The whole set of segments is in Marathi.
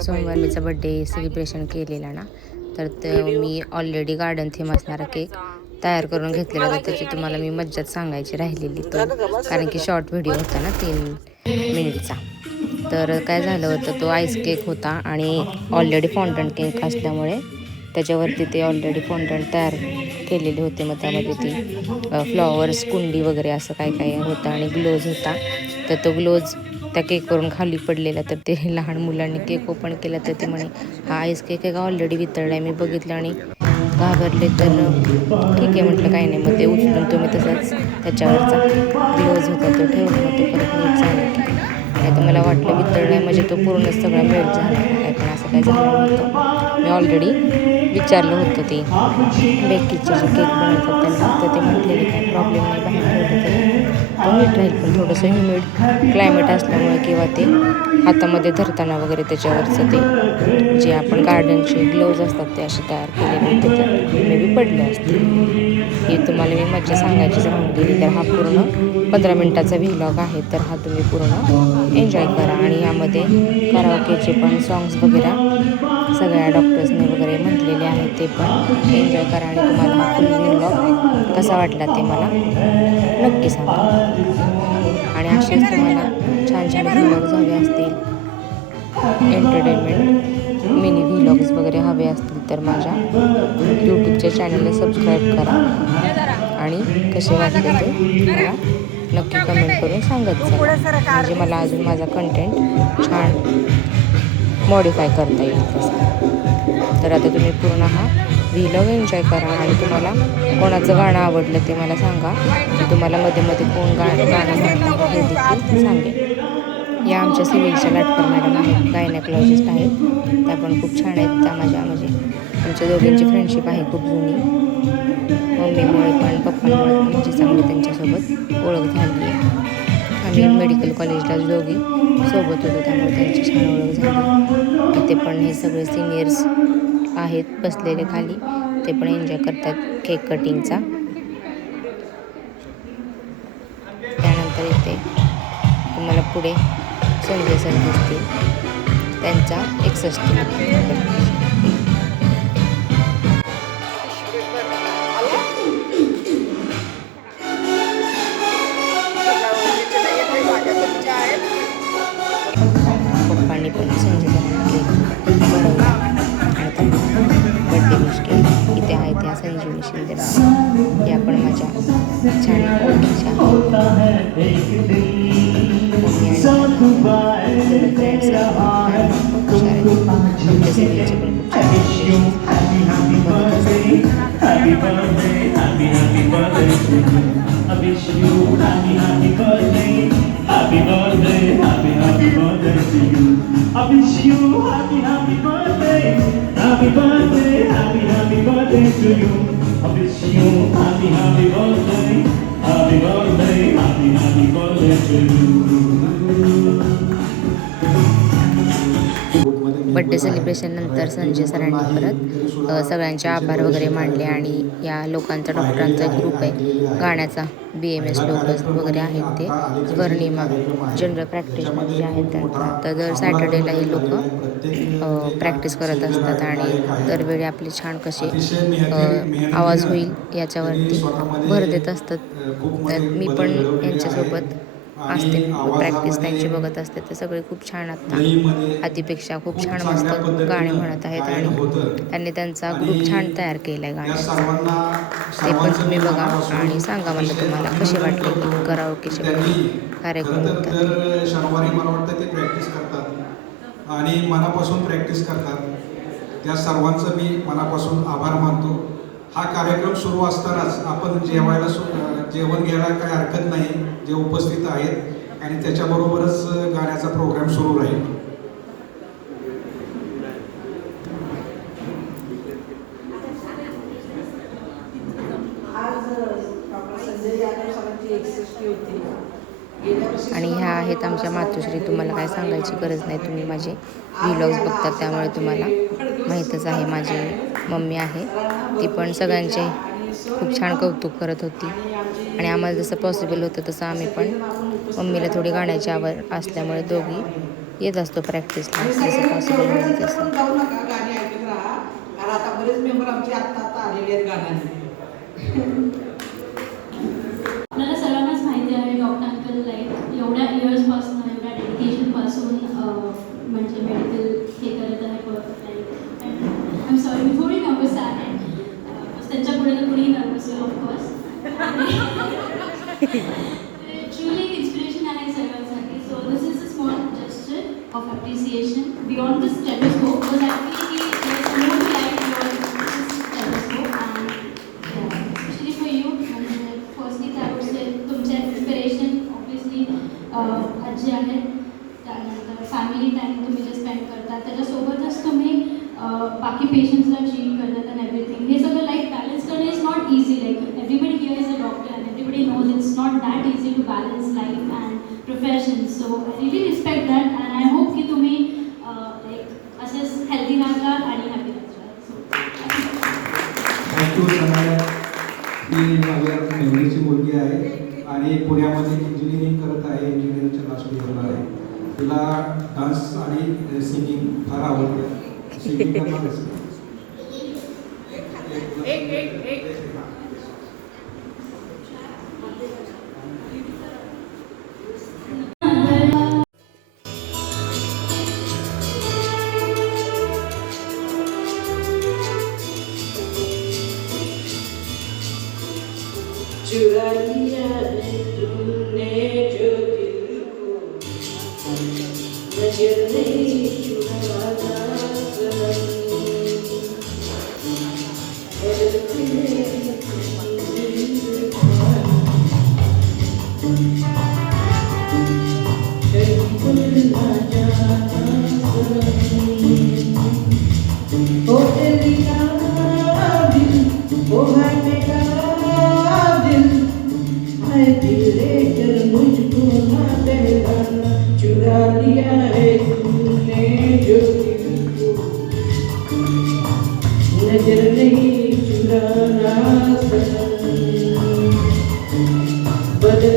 सोमवारीचा बड्डे सेलिब्रेशन केलेला ना, तर मी ऑलरेडी गार्डन थीम असणारा केक तयार करून घेतलेला. तर त्याची तुम्हाला मी मज्जाच सांगायची राहिलेली तो, कारण की शॉर्ट व्हिडिओ होता ना 3 मिनिटचा. तर काय झालं होतं, तो आईस केक होता आणि ऑलरेडी फॉन्डंट केक असल्यामुळे त्याच्यावरती ते ऑलरेडी फॉन्डंट तयार केलेले होते. मग त्यामध्ये ती फ्लॉवर्स कुंडी वगैरे असं काय काय होतं आणि ग्लोज होता. तर तो ग्लोज त्या केकवरून खाली पडलेला. तर ते लहान मुलांनी केक ओपन केला तर ते म्हणे हा आईस केक आहे का, ऑलरेडी वितळला आहे. मी बघितलं आणि घाबरले. तर ठीक आहे म्हटलं काही नाही. मग ते उचलून तुम्ही तसाच त्याच्यावरचा ग्लोज होता तो ठेवला. मग तो परत नीट झाला की नाही. तर मला वाटलं वितळलं आहे म्हणजे तो पूर्ण सगळा मेल्ट झाला काय, पण असं काही झालं नव्हतं. मी ऑलरेडी विचारलं होतं ते बेकीचे जे केक बनवतात त्यांना, तर ते म्हटलेले काही प्रॉब्लेम नाही, बाहेर ठेवलं तरी तो नीट राहील. पण थोडंसं ह्युमिड क्लायमेट असल्यामुळे किंवा ते हातामध्ये धरताना वगैरे त्याच्यावरचं ते जे आपण गार्डनचे ग्लोव्ज असतात ते असे तयार केलेले होते, तर मे बी पडले असतील. हे तुम्हाला मी मज्जा सांगायचीच राहून गेली. तर हा पूर्ण 15 मिनटाचा व्लॉग आहे, तर हा तुम्ही पूर्ण एन्जॉय करा. आणि यामध्ये कराओकेचे पण सॉंग्स वगैरे सगळ्या डॉक्टर्सने वगैरे म्हटलेले आहेत, ते पण एन्जॉय करा. आणि तुम्हाला हा फुल व्लॉग कसा वाटला ते मला नक्की सांगा. आणि असेच तुम्हाला छान छान व्लॉग्स हवे असतील, एंटरटेनमेंट मिनी व्लॉग्स वगैरे हवे असतील, तर माझ्या यूट्यूबच्या चॅनलला सबस्क्राईब करा. आणि कसे वाटले ते मला नक्की कमेंट करून सांगत चला, म्हणजे मला अजून माझा कंटेंट छान मॉडिफाय करता येईल तसं. तर आता तुम्ही पूर्ण हा व्लॉग एन्जॉय करा. आणि तुम्हाला कोणाचं गाणं आवडलं ते मला सांगा. की तुम्हाला मध्ये मध्ये कोण गाणं म्हणतं हे देखील सांगेल. या आमच्या सिव्हिलच्या लाटकर मॅडम आहेत, गायनेकोलॉजिस्ट आहेत. त्या पण खूप छान आहेत. त्या माझ्या म्हणजे आमच्या दोघींची फ्रेंडशिप आहे खूप जुनी. मम्मीमुळे पण पप्पांमुळे पण म्हणजे चांगली त्यांच्यासोबत ओळख झाली आहे. आम्ही मेडिकल कॉलेजला दोघी सोबत होतो, त्यामुळे त्यांची छान ओळख झाली. इथे पण हे सगळे सिनियर्स आहेत बसलेले खाली, ते पण एन्जॉय करतात केक कटिंगचा. त्यानंतर इथे तुम्हाला पुढे संजय सर दिसतील, त्यांचा 61 पप्पांनी पण संजय सरांना केक बनवला आणि त्यांना बड्डे विश केली. इथे आहे त्या संजीवनी शिंदे मॅडम, या पण माझ्या छान ओळखीच्या मम्मी आणि फ्रेंड्स खूप हुशार आहेत. आमच्या सगळ्यांचे पण खूप छान बघत बड्डे सेलिब्रेशन नंतर संजय सरांनी परत सगळ्यांचे आभार वगैरे मांडले. आणि या लोकांचा डॉक्टरांचा एक ग्रुप आहे गाण्याचा, BMS लोक वगैरे आहेत, ते स्वर्णिमा जनरल प्रॅक्टिशनर जे आहेत त्यांचा. तर दर सॅटर्डेला हे लोक प्रॅक्टिस करत असतात आणि दरवेळी आपले छान कसे आवाज होईल याच्यावरती भर देत असतात. तर मी पण यांच्यासोबत असते, प्रॅक्टिस त्यांची बघत असते. ते सगळे खूप छान आत्ता आधीपेक्षा खूप छान मस्त गाणे म्हणत आहेत आणि त्यांनी त्यांचा ग्रुप छान तयार केला आहे गाण्यांचा. ते पण तुम्ही बघा आणि सांगा मला तुम्हाला कसे वाटले की कराओकेचे वगैरे कार्यक्रम होतात. दर शनिवारी मला वाटतं ते प्रॅक्टिस करतात आणि मनापासून प्रॅक्टिस करतात. त्या सर्वांचं मी मनापासून आभार मानतो. हा कार्यक्रम सुरू असतानाच आपण जेवण घ्यायला काही हरकत नाही, जे उपस्थित आहेत, आणि त्याच्याबरोबरच गाण्याचा प्रोग्राम सुरू राहील. आणि ह्या आहेत आमच्या मातोश्री. तुम्हाला काय सांगायची गरज नाही, तुम्ही माझे व्लॉग्स बघतात त्यामुळे तुम्हाला माहीतच आहे. माझी मम्मी आहे, ती पण सगळ्यांचे खूप छान कौतुक करत होती. आणि आम्हाला जसं पॉसिबल होतं तसं आम्ही पण, मम्मीला थोडी गाण्याची आवड असल्यामुळे दोघी येत असतो प्रॅक्टिसला आणि जसं सगळ्यांना पॉसिबल होईल एवढ्याच तसं. पण जाऊ नका, गाणी ऐकत राहा. कारण आता बरेच मेंबर आमचे आत्ता आलेले आहेत गाण्याने. आपल्याला सर्वांनाच माहिती आहे डॉक्टर अंकल लाईक एवढ्या इयर्सपासून एवढ्या डेडिकेशनपासून म्हणजे मेडिकल हे करत आहे लाईक आय एम सॉरी मी थोडी नर्वस आहे. त्यांच्या पुढे तर कुणीही नर्वस होईल ऑफकोर्स. ट्रुली इन्स्पिरेशन आहे सर्वांसाठी. So this is a small gesture of appreciation beyond the stethoscope was actually key more like your stethoscope and specially for you. म्हणजे फर्स्टली त्यावर तुमच्या इन्स्पिरेशन ऑब्वियसली आजी आहेत, त्यानंतर फॅमिली टाईम तुम्ही जे स्पेंड करता त्याच्यासोबतच तुम्ही बाकी पेशंट्सला ट्रीट करतात अँड एव्हरीथिंग. हे सगळं लाईफ बॅलन्स करणं is not easy. Like everybody here is a doctor and everybody knows it's not that easy to balance life and profession. So I really respect that and I hope की तुम्ही लाईक असेच हेल्दी राहता आणि हॅपी राहता. थँक्यू सगळ्या. ही माझ्या मेहुणीची मुलगी आहे आणि पुण्यामध्ये इंजिनिअरिंग करत आहे, इंजिनिअरिंगच्या लास्ट इयरला आहे. तिला डान्स आणि सिंगिंग फार आवडतं. सिंगिंग करणार चुरा लिया है तूने जो दिल को, नजर नहीं चुराना सनम. बदलते हैं कहीं भूलना जाना सनम. ओ तेरा दिल, ओ है मेरा दिल, है तेरे कर मुझको ना बहलाना. चुरा लिया है तूने जो दिल को, नजर नहीं चुराना सनम. बदल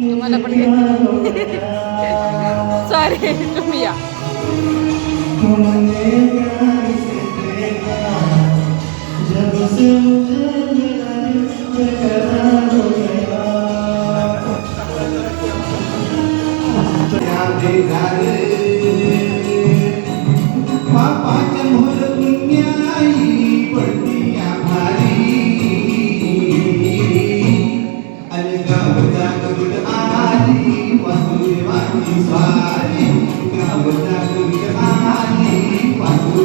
तुम्हाला पण सॉरी तुम्ही या. Swati, Swati, Swati,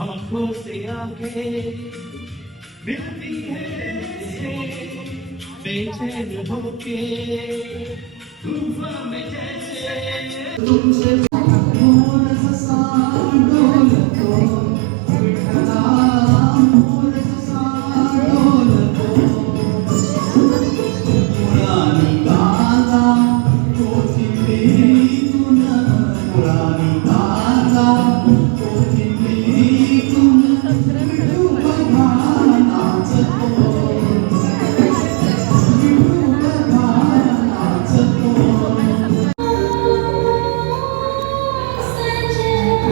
आंखों से आंखें मिलती है बेचैन होके तूफान में जैसे तुमसे मोर सा डोलतो विठला मोर सा डोलतो पुरानी गाथा कोथिंबीरीतून पुरानी गाथा कोथिंबीरीतून विठू बघा नाचतो विठू बघा नाचतो सजना